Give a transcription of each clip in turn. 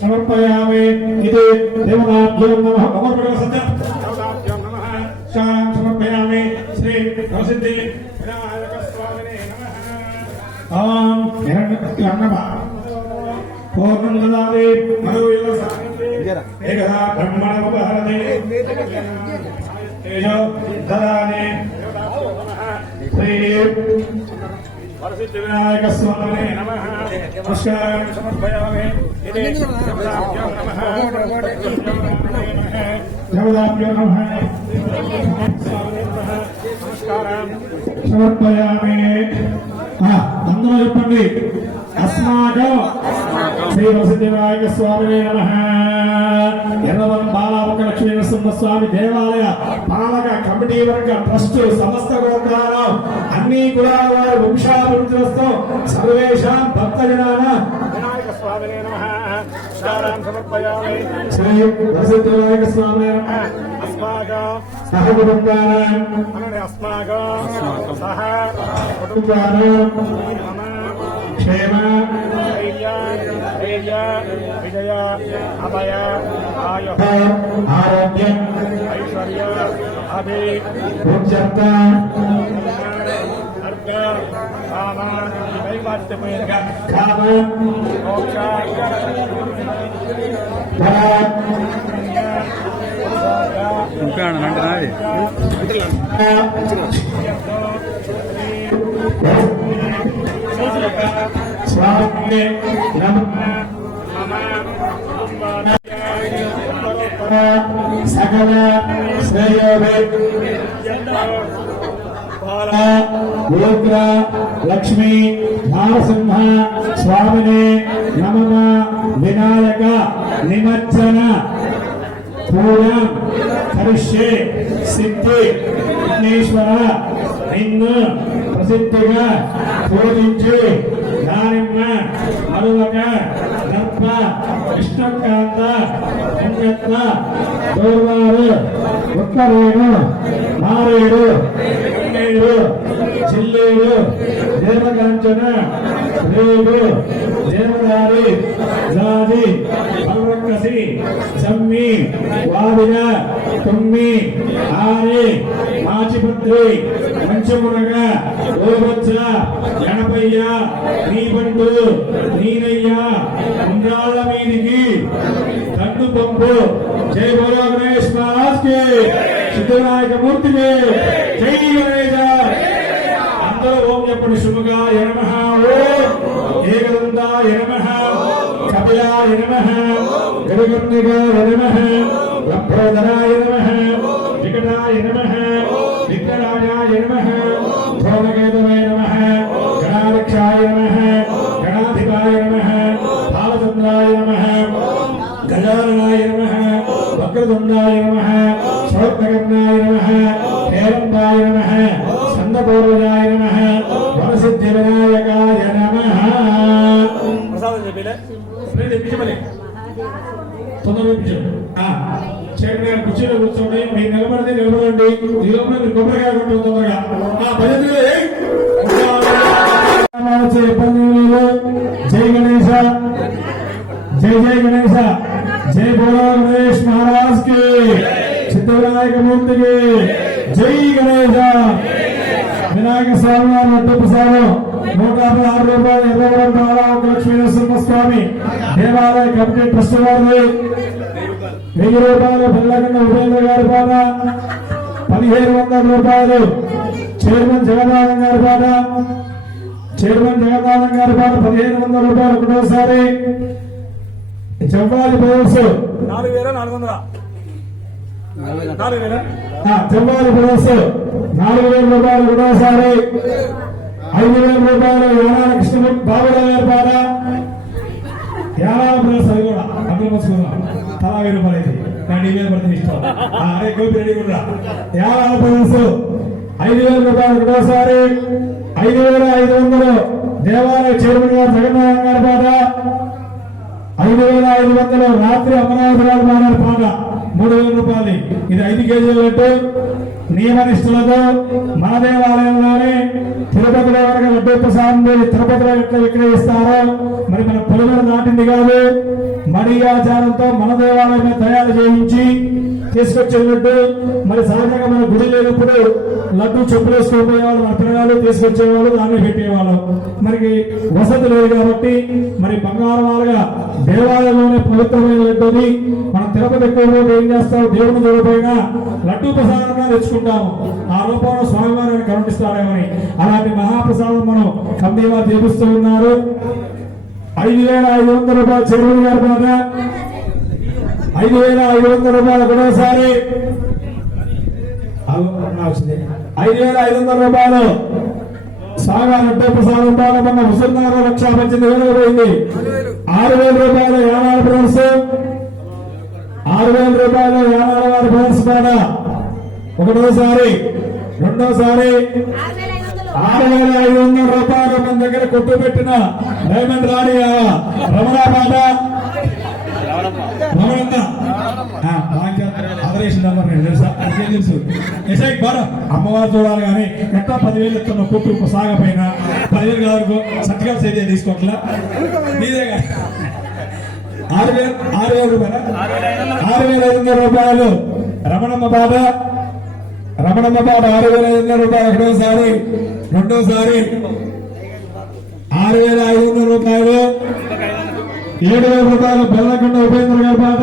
సమర్పయామి ఇది దేవతాభ్యో నమః సమర్పయామి శ్రీ ప్రసిద్ధి వినాయక స్వామినే నమః ఓం హిరణ్యకృష్ణమ పూర్ణం దదామి మరుయల సాంతే ఏకదా బ్రహ్మణముపహరతే తేజో దదామి శ్రీ ప్రసిద్ధి వినాయక స్వామినే నమః నమస్కారం సమర్పయామి ఇది దేవతాభ్యో నమః దేవతాభ్యో నమః నమస్కారం సమర్పయామి అందరూ చెప్పండి అస్మాకం శ్రీ ప్రసిద్ధి వినాయక స్వామినే నమః ఎర్రవరం బాలాముఖ లక్ష్మీ నరసింహస్వామి దేవాలయ పాలక కమిటీ వర్గ ట్రస్ట్ సమస్త గోత్రాలు అన్ని కులాల వారి వంశాభివృద్ధితో సర్వేషాం భక్తజనాన వినాయక స్వామినే నమః నమస్కారం సమర్పయామి శ్రీ ప్రసిద్ధి వినాయక స్వామినే నమః అస్మాకం సహ కుటుంబానాం అస్మాకం సహ కుటుంబానాం క్షేమ విజయ అభయ ఆయు ఆరోగ్యం ఐశ్వర్య అభి ఉచ్చర్త అర్గ కామ వైవాద్యమైన కామ మోక్ష స్వామి సకల శ్రేయోభి గోత్ర లక్ష్మీ నారసింహ స్వామినే నమః వినాయక నిమజ్జన పూజం కరిష్యే సిద్ధి విఘ్నేశ్వర నిన్ను ప్రసిద్ధిగా పూజించి దానిమ్మ మరువక దర్ప కృష్ణకాంత పుణ్యత్న దూర్వారు ఉత్తరేడు మారేడు ఉన్నేడు చిల్లేడు దేవకాంచన రేడు దేవదారి జాతి పర్వకసి సమ్మి వాదిన తుమ్మి ఆరి మాచిపత్రి మంచమునగ ఓవచ్చ గణపయ్య నీ పండు నీనయ్య ఉండ్రాళ్ళ మీదికి కన్ను పంపు జై బోలో గణేష్ మహారాజ్ కి సిద్ధవినాయక మూర్తికి జై గణేశ అందరూ ఓం చెప్పండి శుభగాయ నమః ఓం ఏకదంతాయ నమః కపిలాయ నమః గరుగర్ణికాయ నమః లభ్రోధరాయ నమః వికటాయ నమః విఘ్నరాజాయ నమః ధూమకేతవే నమః గణాధ్యక్షాయ నమః గణాధిపాయ నమః బాలచంద్రాయ నమః గజాననాయ నమః వక్రతుండాయ నమః శ్రోత్రకర్ణాయ నమః హేరంబాయ నమః స్కందపూర్వజాయ నమః వరసిద్ధి వినాయకాయ నమః ప్రసాదం చెప్పలే తెప్పించమని తొందరగా చైర్మన్ గారు కుర్చీలో కూర్చోండి మీరు నిలబడితే నిలబడండి ఈ లోపల మీరు కొబ్బరికాయ కొట్టు తొందరగా ఇబ్బంది లేదు జై గణేశ జై జై గణేశ జై బోలో గణేష్ మహారాజ్ కి సిద్ధవినాయక మూర్తికి జై గణేశ వినాయక స్వామి వారి వడ్డీ ప్రసాదం 156 రూపాయలు ఎర్రవరం బాలాముఖ లక్ష్మీ నరసింహస్వామి దేవాలయ కమిటీ ట్రస్ట్ వారిది 1000 రూపాయలు పిల్లకండ ఉపేంద్ర గారి పాట 1500 రూపాయలు చైర్మన్ జగన్నాథం గారి పాట 1500 రూపాయలు ఒకటోసారి చెవ్వాలి బ్రదర్స్ 4400 చెవ్వాలి బ్రదర్స్ 4000 రూపాయలు ఒకటోసారి 5000 రూపాయలు యానాల కృష్ణ బాబురావు గారి పాట యానాల బ్రదర్స్ అది కూడా అందరూ మర్చుకున్నాం తలా 1000 రూపాయలు అయితే కానీ 2000 పడితే ఇష్టం అదే గోపి రెడ్డి కూడా యానాల బ్రదర్స్ 5000 రూపాయలు ఒకటోసారి 5500 దేవాలయ చైర్మన్ గారు జగన్నాథం గారి పాట 5500 రాత్రి అమరావతి గారి పాట 3000 రూపాయలు ఇది 5 కేజీల లడ్డు నియమ నిష్ఠలతో మన దేవాలయంలోనే తిరుపతిలో ప్రసాదం తిరుపతిలో ఎట్లా విక్రయిస్తారో మరి మన పొలగడ నాటింది కాదు, మడి ఆచారంతో మన దేవాలయమే తయారు చేయించి తీసుకొచ్చే లడ్డు. మరి సహజంగా మన గుడి లేనప్పుడు లడ్డు చెప్పులు వేసుకోపోయేవాళ్ళు, మన పిల్లలు తీసుకొచ్చేవాళ్ళు, దాన్ని పెట్టేవాళ్ళు. మనకి వసతి లేదు కాబట్టి మరి బంగారం వాళ్ళగా దేవాలయంలోనే పవిత్రమైన లడ్డూని మనం తిరుపతి ఎక్కువ ఏం చేస్తాం, దేవుడిని చూడపోయినా లడ్డూ ప్రసాదంగా తెచ్చుకుంటాము. ఆ రూపంలో స్వామివారిని కరుణిస్తారేమని అలాంటి మహాప్రసాదం మనం కమిటీ వారు చేపిస్తూ ఉన్నారు. 5,500 రూపాయలు చెరువు గారి మాట, 5,500 రూపాయలు ఒకటోసారి, 5,500 రూపాయలు సాగా లడ్డూ ప్రసాదం పాల మన హుజూర్నగర్ 1,18,000 పోయింది. 6,000 రూపాయలు యానాల బ్రదర్స్, 6,000 రూపాయలు యానాల వారి బ్రదర్స్ పాట ఒకటోసారి, రెండోసారి 6,500 రూపాయలు మన దగ్గర కొట్టు పెట్టిన డైమండ్ రాణి రమణ పాట, అమ్మవారు చూడాలి కానీ ఎట్లా 10,000 ఇస్తున్న కొట్టు సాగపోయిన 10,000 వరకు సర్టిఫికేట్ అయితే తీసుకోవట్లా మీదే. 6,000 రూపాయలు, 6,500 రూపాయలు రమణమ్మ పాట, రమణమ్మ పాట 6,500 రూపాయలు ఒకటోసారి, రెండోసారి 6,500 రూపాయలు, 7,000 రూపాయలు బెల్లకొండ ఉపేంద్ర గారి పాట,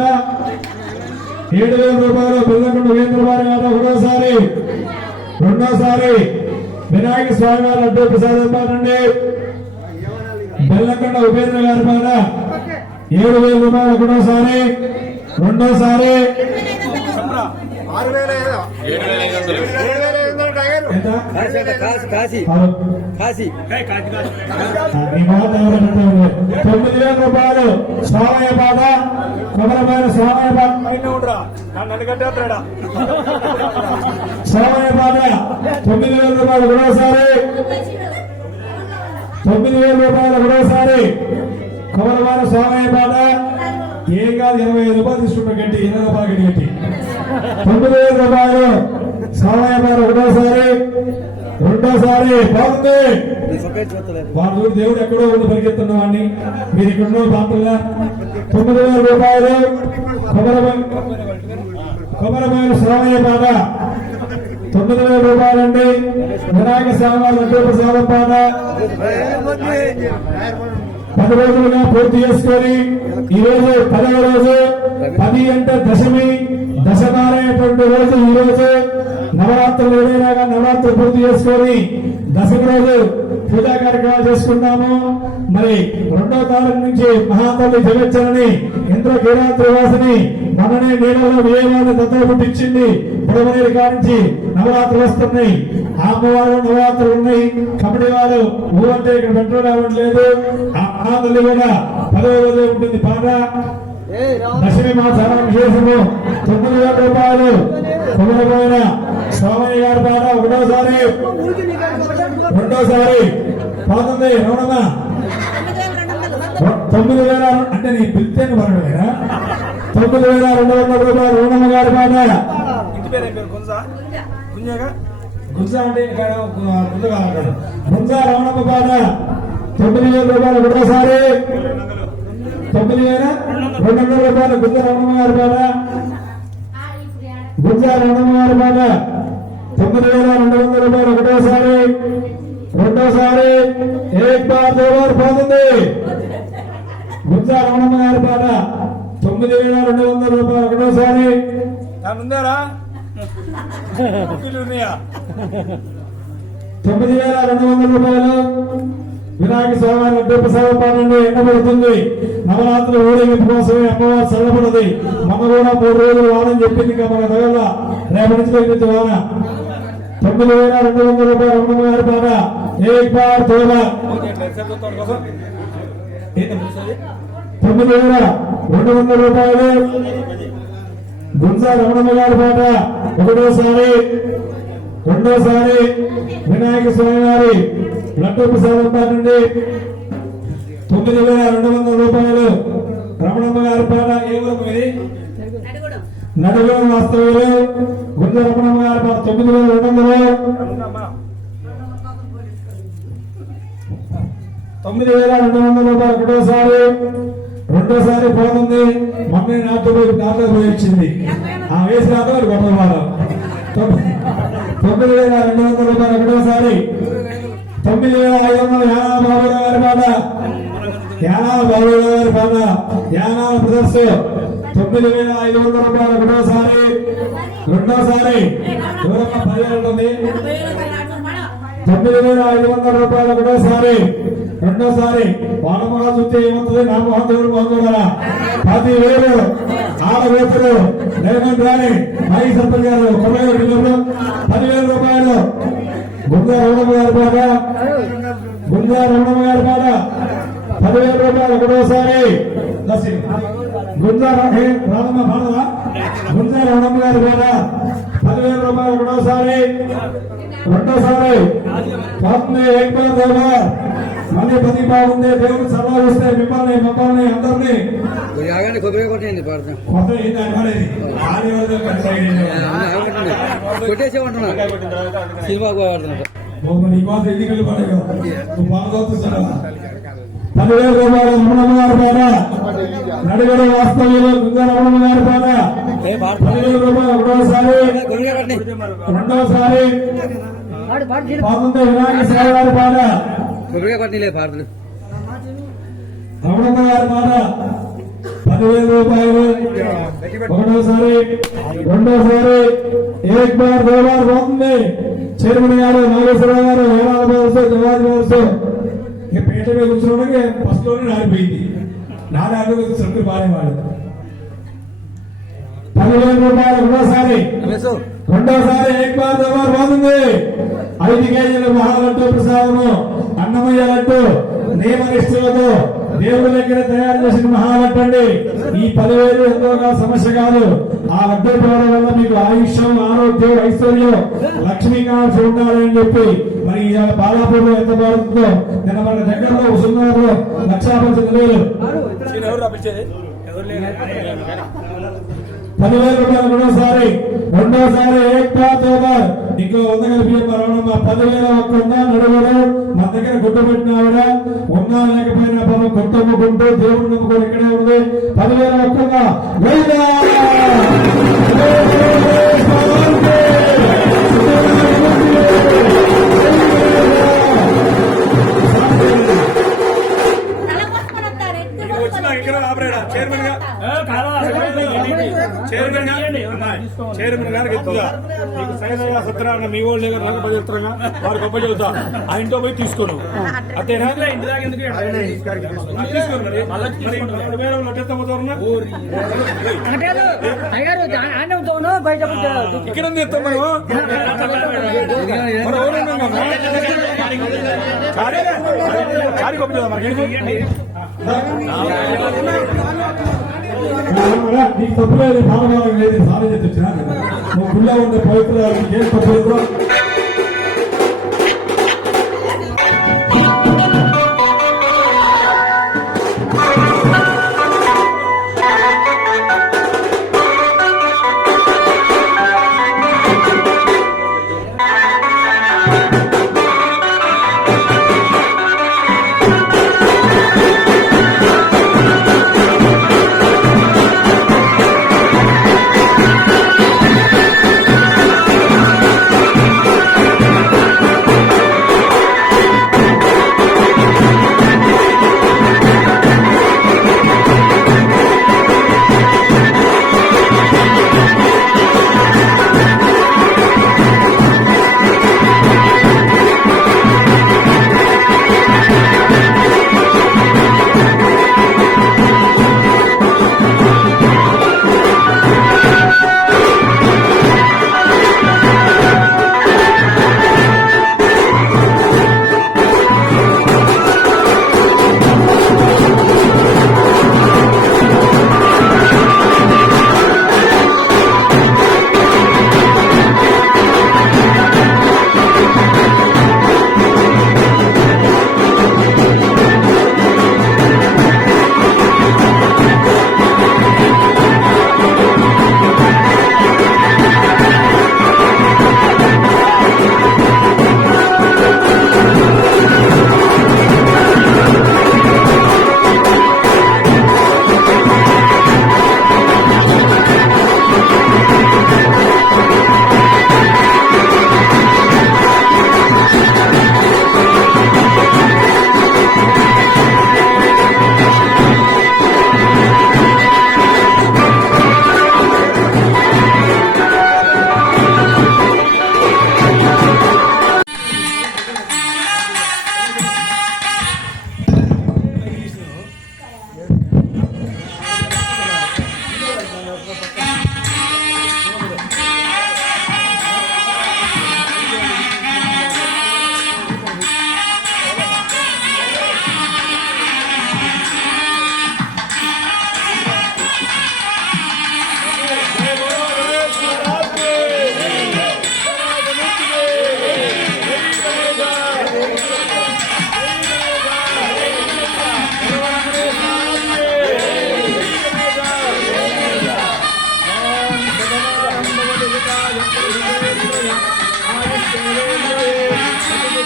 7,000 రూపాయలు బెల్లకొండ ఉపేంద్ర గారి పాట ఒకటోసారి, రెండోసారి వినాయక స్వామి వారి లడ్డూ ప్రసాదం పాట అండి. బెల్లకొండ ఉపేంద్ర గారి పాట 7,000 రూపాయలు ఒకటోసారి, రెండోసారి 9,000 రూపాయలు స్వామయ్య పాట, కొమరమైన స్వామయ్య పాట, స్వామయ్య పాట 9,000 రూపాయలు ఒకటోసారి, 9,000 రూపాయలు ఒకటోసారి, కొమరమైన స్వామయ్య పాట ఏం కాదు 25 రూపాయలు తీసుకుంటాం గట్టి, 20 రూపాయలు గట్టి 9,000 రూపాయలు స్వామయ్య పాట ఒకటోసారి, రెండోసారి బాగుంది. వాడు దేవుడు ఎక్కడో ఉండి పరిగెత్తున్న వాడిని మీరు ఇక్కడ పాత్రగా 9,000 రూపాయలు కొమరమైన స్వామయ్య పాట 9,000 రూపాయలండి. వినాయక స్వామి లడ్డూ ప్రసాదం పాట 10 రోజులుగా పూర్తి చేసుకొని ఈ రోజు 10వ రోజు, 10 అంటే దశమి, దశమారైనటువంటి రోజు ఈ రోజు. నవరాత్రులు ఏదైనా నవరాత్రులు పూర్తి చేసుకొని దశమి రోజు పూజా కార్యక్రమాలు చేసుకున్నాము. మరి 2వ తారీఖు నుంచి మహాతల్లి జగచ్చని ఇంద్ర కీరాత్రివాసిని మననే నీళ్ళలో విజయవాడ దత్తత పుట్టించింది. బుడమనేరు కానించి నవరాత్రులు వస్తున్నాయి. అమ్మవారు నవరాత్రులు ఉన్నాయి. కమిటీ వారు ఊరంటే ఇక్కడ పెట్టడం లేదు. ఆ తల్లి కూడా 10వ రోజు ఉంటుంది పాట. దశమి మా చాలా విశేషము. 9,000 రూపాయలు కొమరపోయిన స్వామయ్య గారి పాట ఒకటోసారి, రెండోసారి పోతుంది. రమణమ్మ 9,000 అంటే నీ పిలితేనే పడలేదా? 9,200 రూపాయలు రమణమ్మ గారి పాట. గుంజా అంటే గుంజా రమణమ్మ పాట 9,000 రూపాయలు ఒకటోసారి, 9,200 రూపాయలు గుంజా రమణమ్మ గారి పాట. గుంజా రమణమ్మ గారి పాట 9,200 రూపాయలు ఒకటోసారి, రెండోసారి ఏక్ బార్ దో బార్ పోతుంది. గుంజా రమణమ్మ గారి పాట 9,200 రూపాయలు ఒకటోసారి. ఉందారా 9,200 రూపాయలు వినాయక స్వామి లడ్డూ ప్రసాదం పాట ఎండబడుతుంది. నవరాత్రులు ఊరేగింపు కోసమే అమ్మవారు చల్లబడది. మన కూడా 3 రోజులు వాడని చెప్పింది. ఇంకా మన దగ్గర రేపటి నుంచి తగ్గింది వాన. 9,200 రూపాయలు రమణమ్మ గారి పాట ఏక్ బార్ దో బార్. 9,200 రూపాయలు గుంజా రమణమ్మ గారి పాట ఒకటోసారి, రెండోసారి వినాయక స్వామి వారి లడ్డూ ప్రసాదం పాట నుండి 9,200 రూపాయలు రమణమ్మ గారి పాట. ఏ ఊరు ఇది? నడుగుల వాస్తవులు. గుంజ రమణమ్మ గారి పాట 9,200. 9,200 రూపాయలు ఒకటోసారి, రెండోసారి పోతుంది. మమ్మీ నాతో పోయి ఇచ్చింది. ఆ వేసి రాతో గొప్పవారం. 9,200 రూపాయలు ఒకటోసారి, 9,500 యానాల బాబురావు గారి పాట, యానాల బాబురావు గారి పాట, యానాల బ్రదర్స్ 9,500 రూపాయలు ఒకటోసారి, రెండోసారి దూరంగా 10,000 ఉంటుంది. 9,500 రూపాయలు ఒకటోసారి, రెండోసారి వానమగా చూస్తే ఏమవుతుంది? నా మోహన్ దేవుడు బాగుందా? 10,000 ఆడవేతులు రేవంత్ రాణి మాజీ సర్పంచ్ గారు 10,000 రూపాయలు. గుంజా రమణమ్మ గారి పాట, గుంజా రమణమ్మ గారి పాట 10,000 రూపాయలు ఒకటోసారి. గుంజా రామమ్మ పాడదా? గుంజా రమణమ్మ గారి పాట 10,000 రూపాయలు ఒకటోసారి, రెండోసారి పోతుంది. మళ్ళీ 10 బాగుంది. దేవుడు సలహా ఇస్తే మిమ్మల్ని మమ్మల్ని అందరినీ కొబ్బరి కొట్టేయండి కొత్త ఏంటి అనుకోలేదు. కొట్టేసేమంటున్నా సినిమా నీకోసం ఎన్నికలు పడే కదా నువ్వు బాగా 10,000 రూపాయలు రమణమ్మ గారి పాట, నడిగడ వాస్తవ్యంలో గుంజా రమణమ్మ గారి పాట 10,000 రూపాయలు ఒకటోసారి, రెండోసారి పోతుంది. వినాయక సేవ గారి పాట, రమణమ్మ గారి పాట 10,000 రూపాయలు ఒకటోసారి, రెండోసారి. ఏక్ బార్ దో బార్ పోతుంది. చైర్మన్ గారు నాగేశ్వరరావు గారు వేలాల బ్రదర్స్, దేవాది బ్రదర్స్ ఇక పేట మీద కూర్చున్నాక ఫస్ట్ లోనే నాడిపోయింది. నాలుగు సరుకులు పాడేవాడు. 10,000 రూపాయలు ఒకటోసారి, రెండోసారి ఏక్ బార్ దో బార్ పోతుంది. 5 కేజీల మహాలడ్డు ప్రసాదము అన్నమయ్య లడ్డు నియమ నిష్ఠలతో దేవుడి దగ్గర తయారు చేసిన మహాలడ్డు అండి. ఈ 10,000 ఎంతోగా సమస్య కాదు. ఆ లడ్డు పోవడం వల్ల మీకు ఆయుష్యం, ఆరోగ్యం, ఐశ్వర్యం, లక్ష్మీకాంక్ష ఉండాలని చెప్పి మరి ఇవాళ బాలాపూర్లో ఎంత బాగుందో నిన్న మన దగ్గరలో సున్నారులో 1,15,000 10,000 రూపాయలు ఒకటోసారి, రెండోసారి ఏక్ బార్ దో బార్. ఇంకో 100 కలిపి రమణమ్మ 10,000 ఒక్కన్నా నడువరు. మన దగ్గర గుడ్డు పెట్టిన ఆవిడ ఉన్నా లేకపోయినా పదం కొట్టమ్ముకుంటూ దేవుడు నమ్ముకొని ఇక్కడే ఉంది. 10,000 ఒక్కన్నా చైర్మన్ గారికి ఎత్తుగా నీకు సైన్గా సత్యనారాయణ మీ వాళ్ళు చెప్తారా వారు గొప్ప చెబుతా ఆ ఇంట్లో పోయి తీసుకోను అంతేనా? ఇక్కడ ఎత్తాం మనం చారి గొప్ప చెబుతా నీకు తప్పులేదు. భావభావం లేదు. సారీ చెప్తున్నా నువ్వు గుళ్ళో ఉండే పవిత్ర ఏం తప్పులేదు.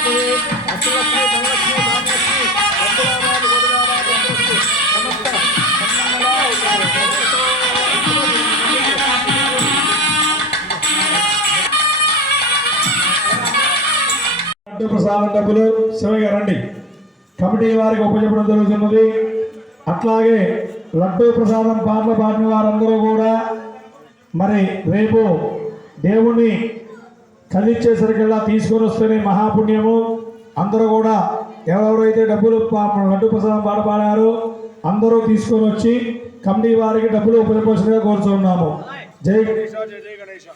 లడ్డు ప్రసాదం డబ్బులు శివయ్య రండి. కమిటీ వారికి ఉపయోగపడడం జరుగుతున్నది. అట్లాగే లడ్డు ప్రసాదం పాటలు పాడిన వారందరూ కూడా మరి రేపు దేవుణ్ణి కదిలిచ్చేసరికల్లా తీసుకొని వస్తేనే మహాపుణ్యము. అందరూ కూడా ఎవరెవరైతే డబ్బులు లడ్డు ప్రసాదం పాట పాడారో అందరూ తీసుకొని వచ్చి కమిటీ వారికి డబ్బులు ఉపయోగపరచుగా కోరుతున్నాము. జై గణేశ, జై జై గణేశ.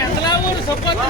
ఎంతలా ఊరు సపోర్ట్